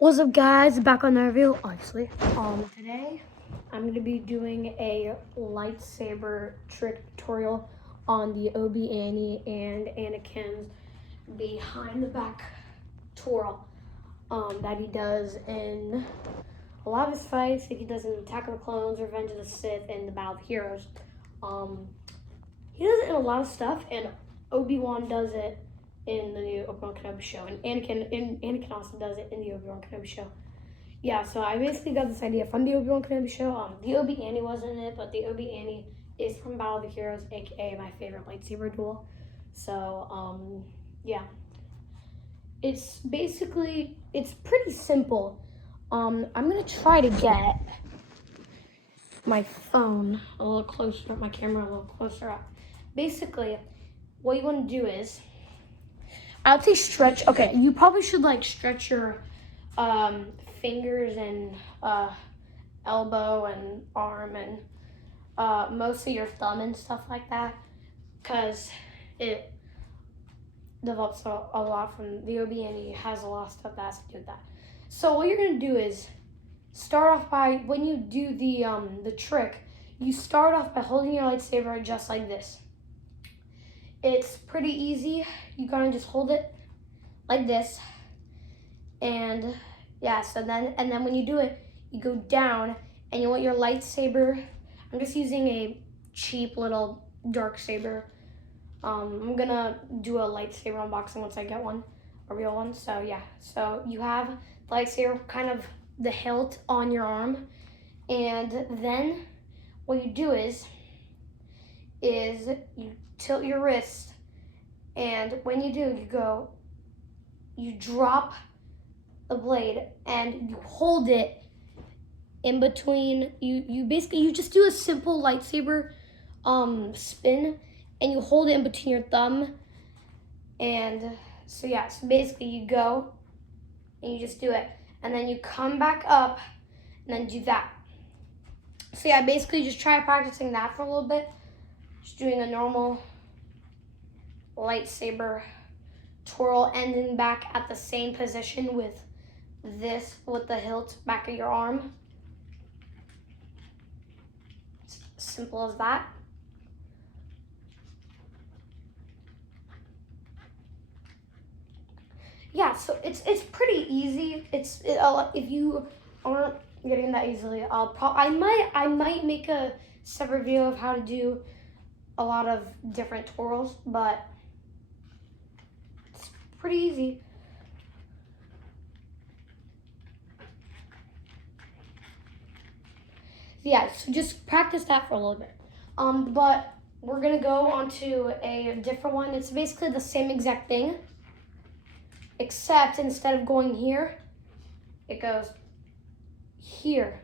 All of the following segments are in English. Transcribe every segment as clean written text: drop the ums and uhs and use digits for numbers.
What's up, guys? Back on the review, obviously. Today I'm gonna be doing a lightsaber trick tutorial on the Obi Annie and Anakin's behind the back twirl that he does in a lot of his fights. Like he does in Attack of the Clones, Revenge of the Sith, and the Battle of the Heroes. He does it in a lot of stuff, and Obi-Wan does it in the new Obi-Wan Kenobi show, and Anakin also does it in the Obi-Wan Kenobi show. Yeah, so I basically got this idea from the Obi-Wan Kenobi show. The Obi Annie wasn't in it, but the Obi Annie is from Battle of the Heroes, aka my favorite lightsaber duel. So yeah, it's pretty simple. I'm gonna try to get my phone a little closer, my camera a little closer up. Basically, what you want to do is, I would say stretch. Okay, you probably should like stretch your fingers and elbow and arm and mostly your thumb and stuff like that, because it develops a lot from the Obi Annie has a lot of stuff that has to do with that. So what you're gonna do is start off by, when you do the trick, you start off by holding your lightsaber just like this. It's pretty easy. You gotta just hold it like this, and yeah. So then when you do it, you go down, and you want your lightsaber. I'm just using a cheap little dark saber. I'm gonna do a lightsaber unboxing once I get one, a real one. So yeah. So you have the lightsaber, kind of the hilt on your arm, and then what you do is you tilt your wrist, and when you do, you drop the blade and you hold it in between. You just do a simple lightsaber spin, and you hold it in between your thumb. And so yeah, so basically you go and you just do it, and then you come back up and then do that. So yeah, basically just try practicing that for a little bit. Just doing a normal lightsaber twirl, ending back at the same position with the hilt back of your arm. It's simple as that. Yeah, so it's pretty easy. If you aren't getting that easily, I might make a separate video of how to do a lot of different twirls, but it's pretty easy. Yeah, so just practice that for a little bit. But we're gonna go on to a different one. It's basically the same exact thing, except instead of going here, it goes here.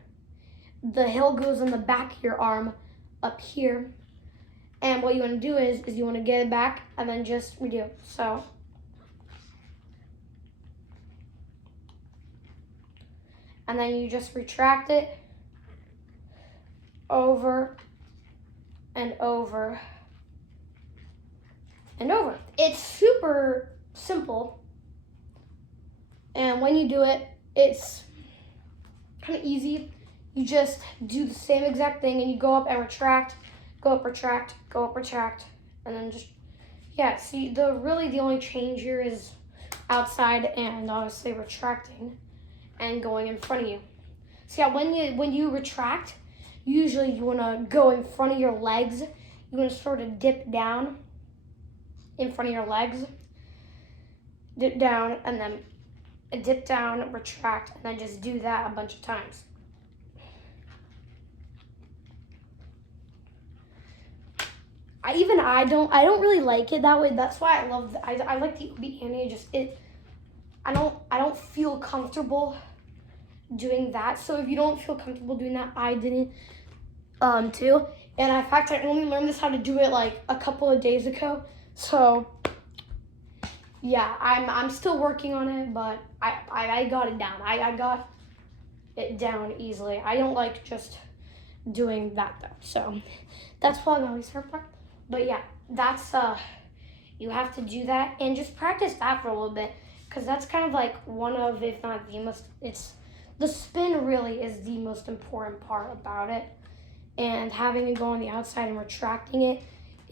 The hilt goes on the back of your arm up here. And what you want to do is you want to get it back and then just redo. So and then you just retract it over and over and over. It's super simple. And when you do it, it's kind of easy. You just do the same exact thing, and you go up and retract, go up, retract, go up, retract, and then just, yeah. See, the only change here is outside and obviously retracting and going in front of you. So yeah, when you retract, usually you want to go in front of your legs. You want to sort of dip down in front of your legs, dip down, and then dip down, retract, and then just do that a bunch of times. I don't really like it that way. That's why I like the Obi Annie. I don't feel comfortable doing that. So if you don't feel comfortable doing that, I didn't too. And in fact, I only learned how to do it like a couple of days ago. So yeah, I'm still working on it, but I got it down. I got it down easily. I don't like just doing that though. So that's why I'm always start. But yeah, that's you have to do that and just practice that for a little bit. because that's kind of like one of, if not the most, the spin really is the most important part about it. And having it go on the outside and retracting it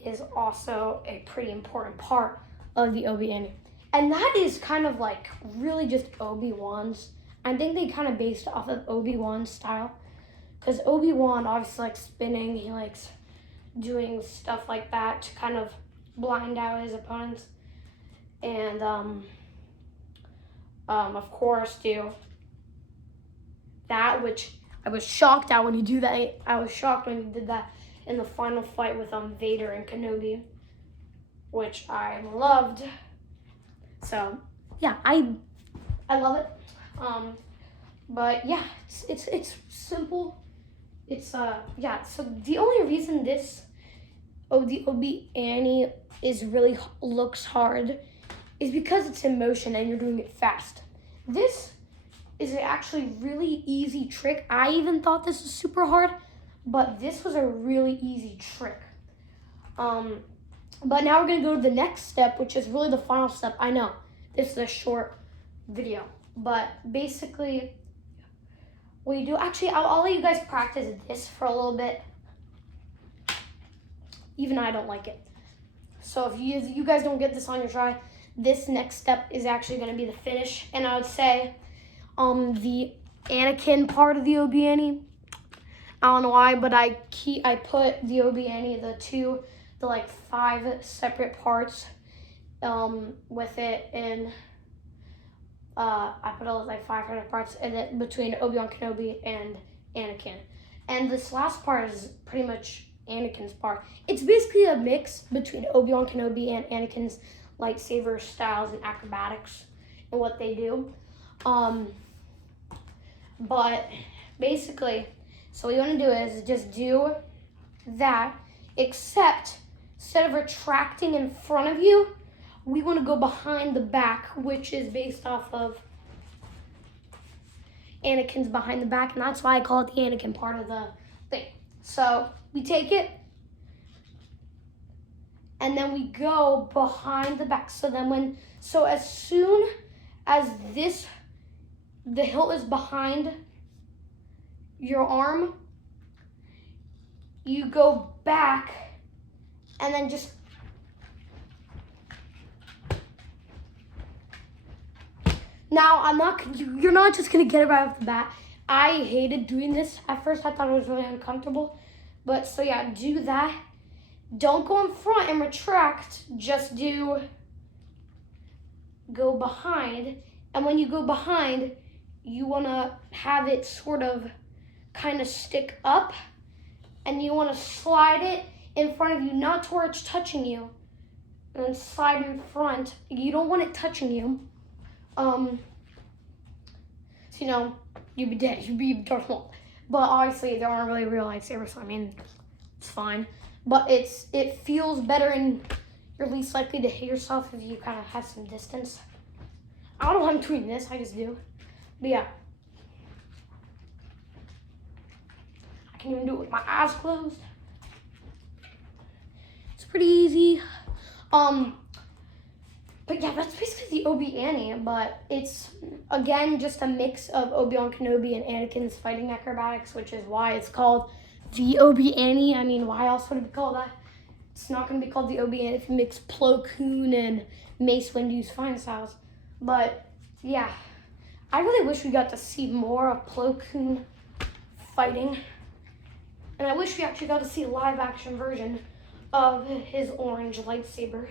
is also a pretty important part of the Obi-Wan. And that is kind of like really just Obi-Wan's. I think they kind of based off of Obi-Wan's style. Because Obi-Wan obviously likes spinning. He likes doing stuff like that to kind of blind out his opponents. And, of course, do that, which I was shocked at when you do that. I was shocked when you did that in the final fight with Vader and Kenobi, which I loved. So yeah, I love it. But yeah, it's simple. It's yeah. So the only reason the Obi-Wan is really looks hard is because it's in motion and you're doing it fast. This is actually really easy trick. I even thought this was super hard, but this was a really easy trick. But now we're gonna go to the next step, which is really the final step. I know this is a short video, but basically what you do, actually I'll let you guys practice this for a little bit. Even I don't like it. So if you guys don't get this on your try, this next step is actually gonna be the finish. And I would say the Anakin part of the Obi-Wan, I don't know why, but I put the Obi-Wan, the like 5 separate parts with it, and I put all like 500 parts in it between Obi-Wan Kenobi and Anakin. And this last part is pretty much Anakin's part. It's basically a mix between Obi-Wan Kenobi and Anakin's lightsaber styles and acrobatics and what they do. But basically, so what you want to do is just do that, except instead of retracting in front of you, we want to go behind the back, which is based off of Anakin's behind the back, and that's why I call it the Anakin part of the thing. So we take it, and then we go behind the back. So as soon as the hilt is behind your arm, you go back and then just now you're not just gonna get it right off the bat. I hated doing this at first. I thought it was really uncomfortable. But so yeah, do that. Don't go in front and retract, just go behind. And when you go behind, you wanna have it sort of kind of stick up, and you wanna slide it in front of you, not to where it's touching you, and then slide in front. You don't want it touching you. So, you'd be dead, you'd be Darth Maul. But obviously there aren't really real lightsabers, so I mean, it's fine. But it feels better, and you're least likely to hit yourself if you kind of have some distance. I don't know how I'm doing this, I just do. But yeah. I can even do it with my eyes closed. It's pretty easy. But yeah, that's basically the Obi-Wan, but it's, again, just a mix of Obi-Wan Kenobi and Anakin's fighting acrobatics, which is why it's called the Obi-Wan. I mean, why else would it be called that? It's not going to be called the Obi-Wan if you mix Plo Koon and Mace Windu's fighting styles. But yeah, I really wish we got to see more of Plo Koon fighting. And I wish we actually got to see a live action version of his orange lightsaber.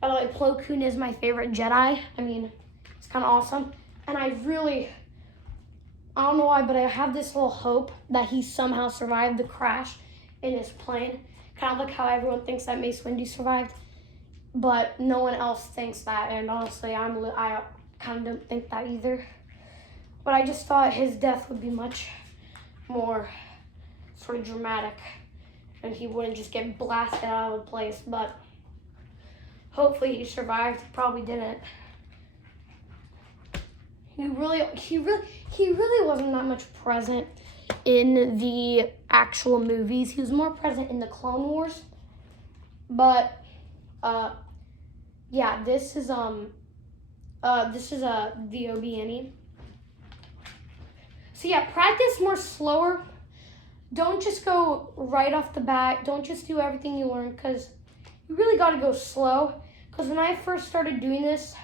By the way, Plo Koon is my favorite Jedi. I mean, it's kind of awesome. And I don't know why, but I have this little hope that he somehow survived the crash in his plane. Kind of like how everyone thinks that Mace Windu survived, but no one else thinks that. And honestly, I kind of don't think that either. But I just thought his death would be much more sort of dramatic, and he wouldn't just get blasted out of the place. But hopefully he survived. He probably didn't. He really wasn't that much present in the actual movies. He was more present in the Clone Wars. But yeah, this is This is the Obi Annie. So yeah, practice more slower. Don't just go right off the bat. Don't just do everything you learn, because you really got to go slow. Because when I first started doing this,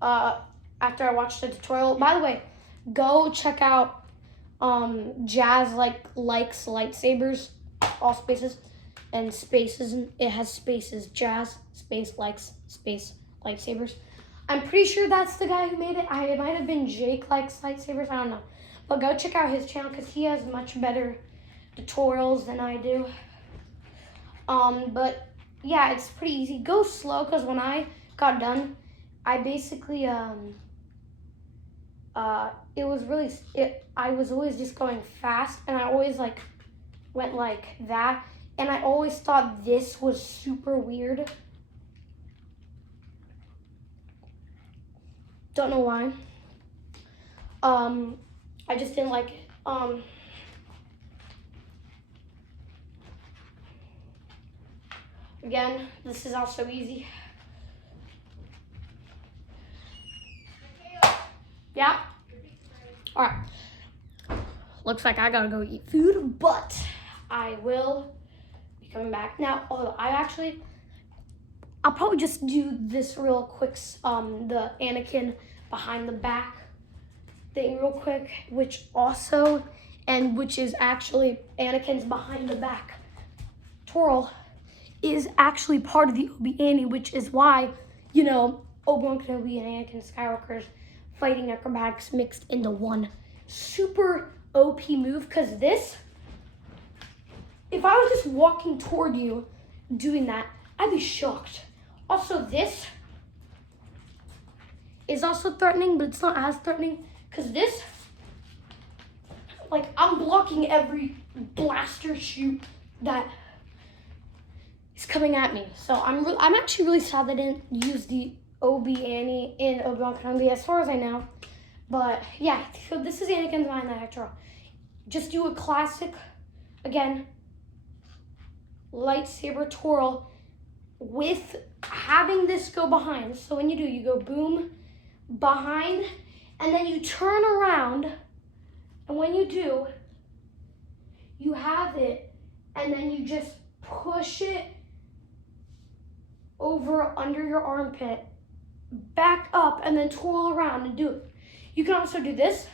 after I watched the tutorial, by the way, go check out Jazz likes lightsabers, all spaces and spaces. It has spaces. Jazz space likes space lightsabers. I'm pretty sure that's the guy who made it. It might have been Jake likes lightsabers. I don't know. But go check out his channel because he has much better tutorials than I do. But yeah, it's pretty easy. Go slow, because when I got done, I basically I was always just going fast, and I always went like that, and I always thought this was super weird. Don't know why. I just didn't like it. Again, this is also easy. Yeah? All right. Looks like I gotta go eat food, but I will be coming back. Now, I'll probably just do this real quick, the Anakin behind the back thing real quick, which is actually Anakin's behind the back twirl is actually part of the Obi Annie, which is why, Obi-Wan Kenobi and Anakin Skywalker's fighting acrobatics mixed into one super OP move. Because this, if I was just walking toward you doing that, I'd be shocked. Also, this is also threatening, but it's not as threatening, because this, I'm blocking every blaster shoot that is coming at me. So I'm actually really sad they didn't use the Obi Annie in Obi-Wan Kenobi, as far as I know. But yeah, so this is Anakin's behind the back. Just do a classic, again, lightsaber twirl with having this go behind. So when you do, you go boom, behind, and then you turn around, and when you do, you have it, and then you just push it over under your armpit, back up, and then twirl around and do it. You can also do this,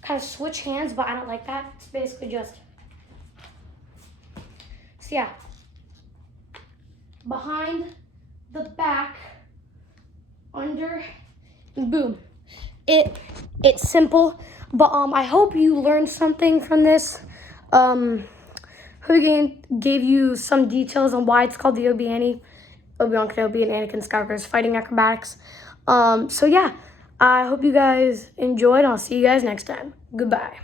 kind of switch hands, but I don't like that. It's basically just, so yeah, behind the back, under, and boom. It's simple, but I hope you learned something from this. Hogan gave you some details on why it's called the Obi Annie, Obi-Wan Kenobi and Anakin Skywalker's fighting acrobatics. So yeah, I hope you guys enjoyed. I'll see you guys next time. Goodbye.